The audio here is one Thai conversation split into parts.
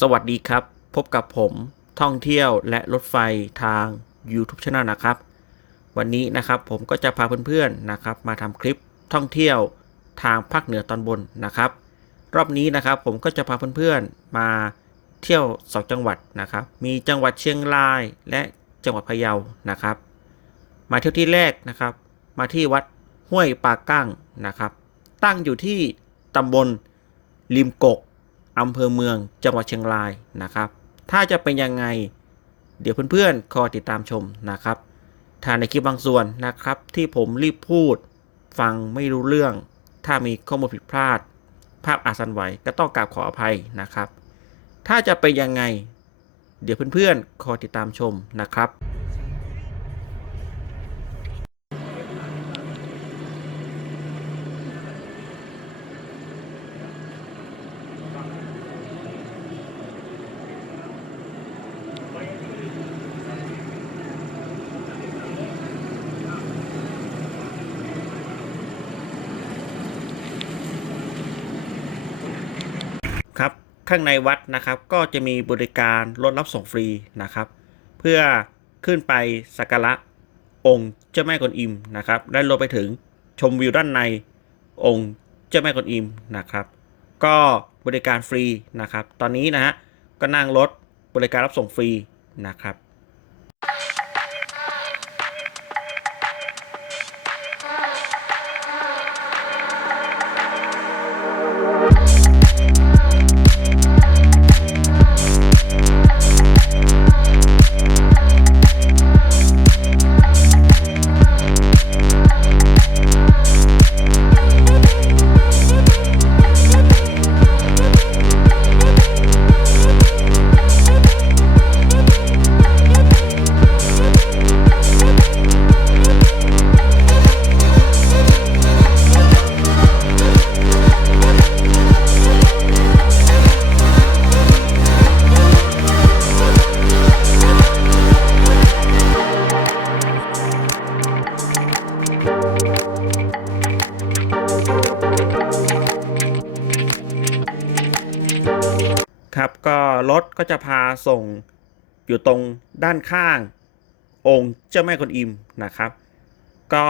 สวัสดีครับ พบกับผมท่องเที่ยวและรถไฟทาง YouTube Channel นะครับ วันนี้นะครับผมก็จะพาเพื่อนๆนะครับมาทำคลิปท่องเที่ยวทางภาคเหนือตอนบนนะครับ รอบนี้นะครับผมก็จะพาเพื่อนๆมาเที่ยวสองจังหวัดนะครับ มีจังหวัดเชียงรายและจังหวัดพะเยานะครับ มาเที่ยวที่แรกนะครับ มาที่วัดห้วยปากั้งนะครับ ตั้งอยู่ที่ตำบลริมกก อำเภอเมืองจังหวัดเชียงรายนะครับ ถ้าจะเป็นยังไง เดี๋ยวเพื่อนๆ คอยติดตามชมนะครับถ้าในคลิปบางส่วนนะครับที่ผมรีบพูด ฟังไม่รู้เรื่อง ถ้ามีข้อมูลผิดพลาด ภาพอาสันไหวก็ต้องกราบขออภัยนะครับ ถ้าจะเป็นยังไง เดี๋ยวเพื่อนๆ คอยติดตามชมนะครับ ครับ ข้างในวัดนะครับก็จะมีบริการรถรับส่งฟรีนะครับ เพื่อขึ้นไปสักการะองค์เจ้าแม่กวนอิมนะครับได้รวมไปถึงชมวิวด้านในองค์เจ้าแม่กวนอิมนะครับ ก็บริการฟรีนะครับ ตอนนี้นะฮะก็นั่งรถบริการรับส่งฟรีนะครับ ครับ ก็รถก็จะพาส่งอยู่ตรงด้านข้าง องค์เจ้าแม่กวนอิมนะครับ ก็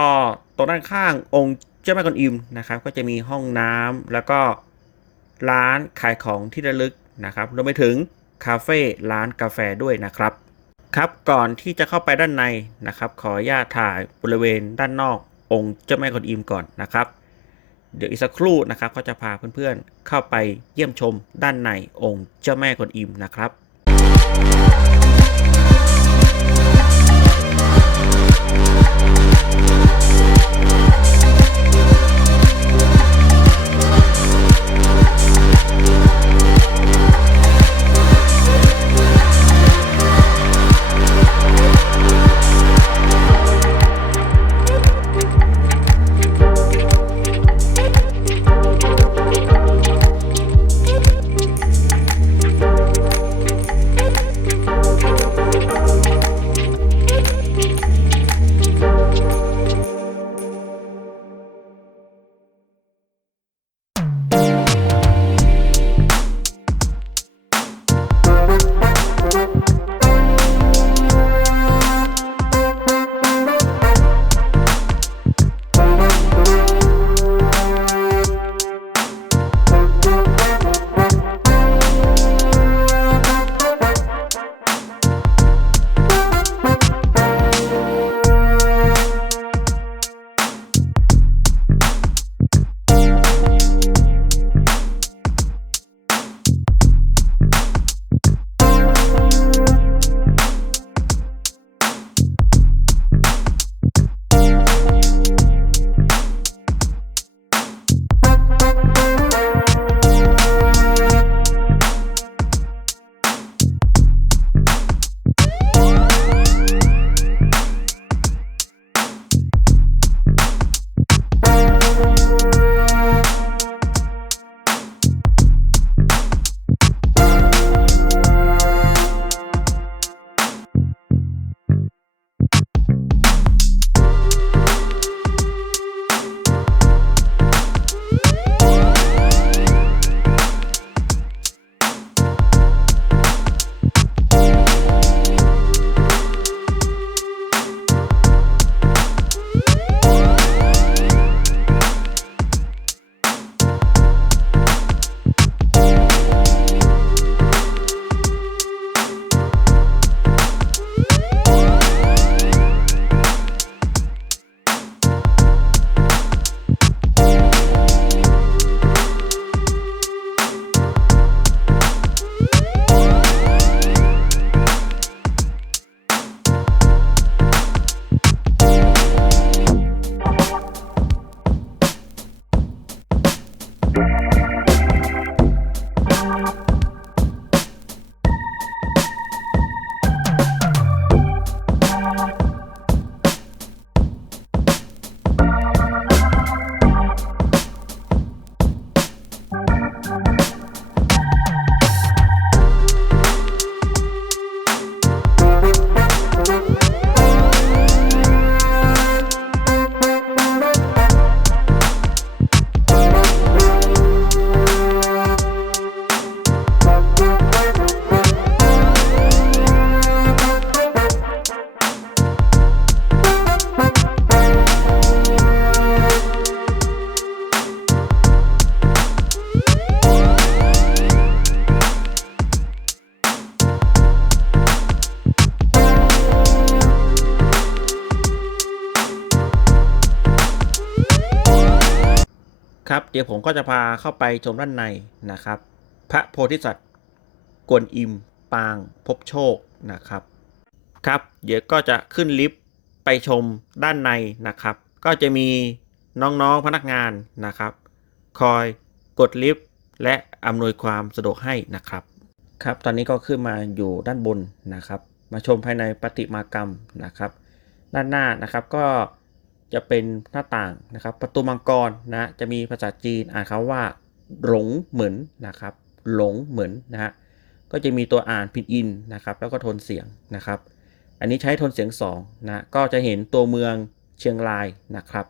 ตรงด้านข้างองค์เจ้าแม่กวนอิมนะครับ ก็จะมีห้องน้ำแล้วก็ร้านขายของที่ระลึกนะครับรวมไปถึงคาเฟ่ร้านกาแฟด้วยนะครับ ครับก่อนที่จะเข้าไปด้านในนะครับ ขออนุญาตถ่ายบริเวณด้านนอกองค์เจ้าแม่กวนอิมก่อนนะครับ เดี๋ยวอีกสักครู่นะครับก็จะพาเพื่อนๆเข้าไปเยี่ยมชมด้านในองค์เจ้าแม่กวนอิมนะครับ ดี๋ยวผมก็จะพาเข้าไปชมด้านในนะครับ พระโพธิสัตว์กวนอิม ปางพบโชคนะครับ ครับ เดี๋ยวก็จะขึ้นลิฟต์ไปชมด้านในนะครับ ก็จะมีน้องๆพนักงานนะครับ คอยกดลิฟต์และอำนวยความสะดวกให้นะครับ ครับ ตอนนี้ก็ขึ้นมาอยู่ด้านบนนะครับ มาชมภายในประติมากรรมนะครับ ด้านหน้านะครับก็ จะเป็นหน้าต่างนะครับ ประตูมังกรนะจะมีภาษาจีนอ่านคำว่า หลงเหมือนนะครับ หลงเหมือนนะฮะก็จะมีตัวอ่านพินอินนะครับ แล้วก็โทนเสียงนะครับ อันนี้ใช้โทนเสียง2นะก็จะเห็นตัวเมืองเชียงรายนะครับ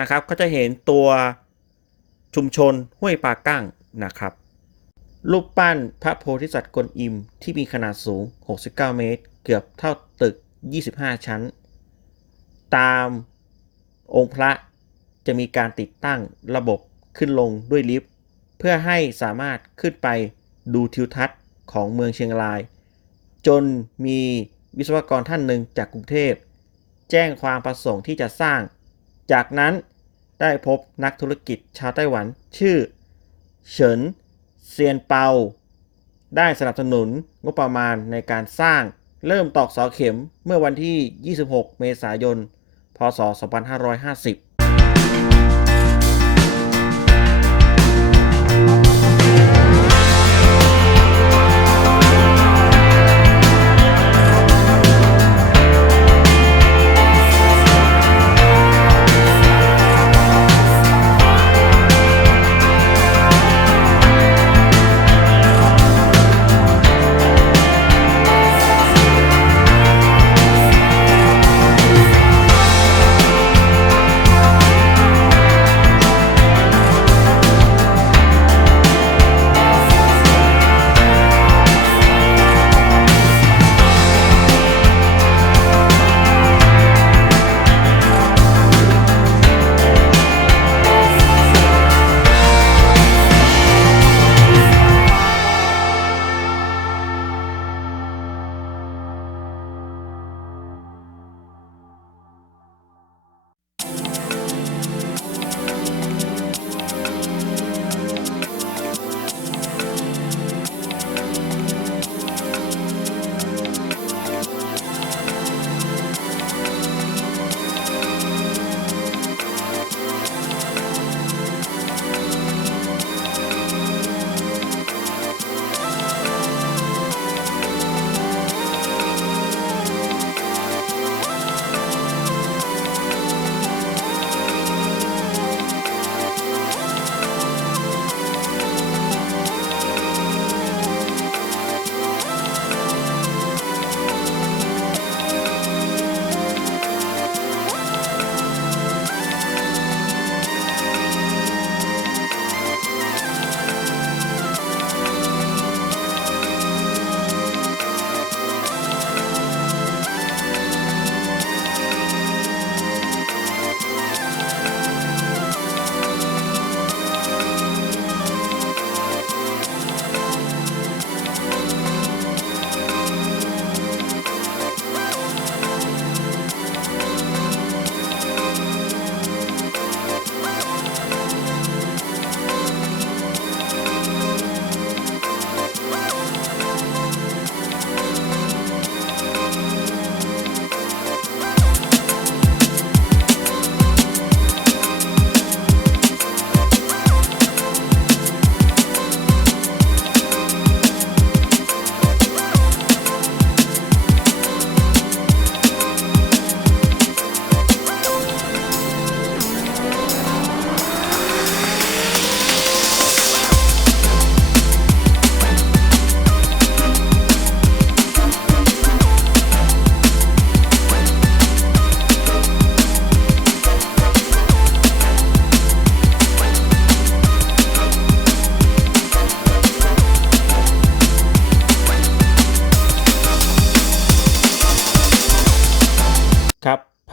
นะครับ ก็จะเห็นตัวชุมชนห้วยปากั้งนะครับ รูปปั้นพระโพธิสัตว์กวนอิมที่มีขนาดสูง 69 เมตร เกือบเท่าตึก 25 ชั้น ตามองค์พระจะมีการติดตั้งระบบขึ้นลงด้วยลิฟต์ เพื่อให้สามารถขึ้นไปดูทิวทัศน์ของเมืองเชียงราย จนมีวิศวกรท่านหนึ่งจากกรุงเทพ แจ้งความประสงค์ที่จะสร้าง จากนั้น ได้พบนักธุรกิจชาวไต้หวัน ชื่อ เฉินเซียนเปา ได้สนับสนุนงบประมาณในการสร้างเริ่มตอกเสาเข็มเมื่อวันที่ 26 เมษายน พศ 2550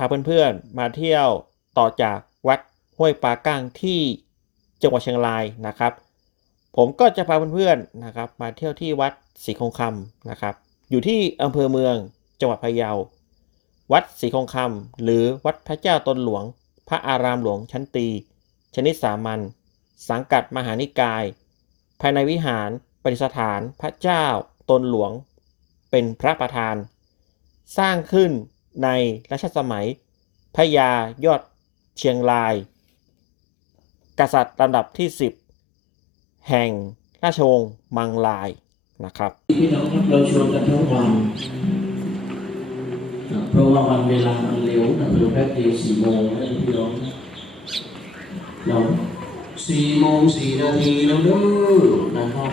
าเพื่อนๆ มาเที่ยวต่อจากวัดห้วยปลาก้างที่จังหวัดเชียงรายนะครับ ผมก็จะพาเพื่อนๆนะครับ มาเที่ยวที่วัดศรีคงคำนะครับ อยู่ที่อำเภอเมืองจังหวัดพะเยา วัดศรีคงคำหรือวัดพระเจ้าตนหลวง พระอารามหลวงชั้นตี ชนิดสามัญสังกัดมหานิกาย ภายในวิหารประดิษฐานพระเจ้าตนหลวง เป็นพระประธาน สร้างขึ้น ในรัชสมัยพระยายอดเชียงราย กษัตริย์ลำดับที่ 10 แห่งราชวงศ์มังลายนะครับพี่น้องครับเราชวนกันทั้งวันเพราะว่าวันเวลามันเร็วนะเร็วแป๊บเดียวสี่โมงนะพี่น้องเราสี่โมงสี่นาทีแล้วเด้อนะครับ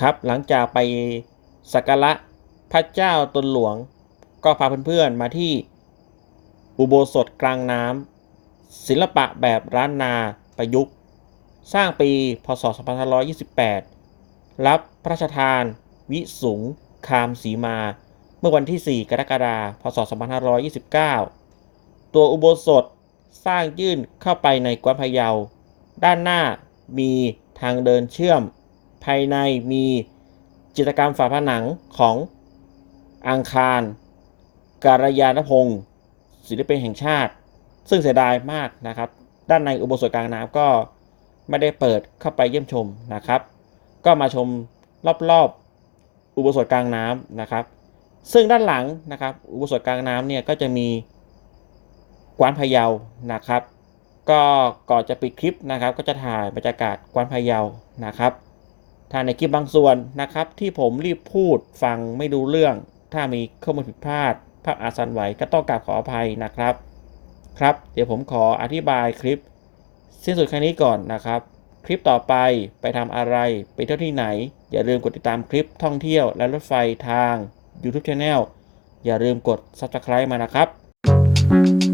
ครับหลังจากไปสักการะพระเจ้าตนหลวง ก็พาเพื่อนๆมาที่อุโบสถกลางน้ำศิลปะแบบร้านนาประยุกต์ สร้างปีพศ 2528 รับพระราชทาน วิสุงคามสีมา เมื่อวันที่ 4 กรกฎาคม พศ 2529 ตัวอุโบสถสร้างยื่นเข้าไปในกวนพะเยา ด้านหน้ามีทางเดินเชื่อม ภายในมีจิตรกรรมฝาผนังของอังคาร การยานพงศ์ศิลปินแห่งชาติ ซึ่งเสียดายมากนะครับ ด้านในอุโบสถกลางน้ำก็ไม่ได้เปิดเข้าไปเยี่ยมชมนะครับ ก็มาชมรอบๆอุโบสถกลางน้ำนะครับ ซึ่งด้านหลังนะครับ อุโบสถกลางน้ำเนี่ยก็จะมีกวานพะเยานะครับ ก็ก่อนจะปิดคลิปนะครับ ก็จะถ่ายบรรยากาศกวานพะเยานะครับ ถ้าในคลิปบางส่วนนะครับ ที่ผมรีบพูดฟังไม่ดูเรื่อง ถ้ามีข้อมูลผิดพลาดภาพอาจสันไหวก็ต้องกราบขออภัยนะครับ ครับ เดี๋ยวผมขออธิบายคลิป สิ้นสุดแค่นี้ก่อนนะครับ คลิปต่อไปไปทำอะไรไปเที่ยวที่ไหน อย่าลืมกดติดตามคลิปท่องเที่ยวและรถไฟทาง YouTube Channel อย่าลืมกด Subscribe มานะครับ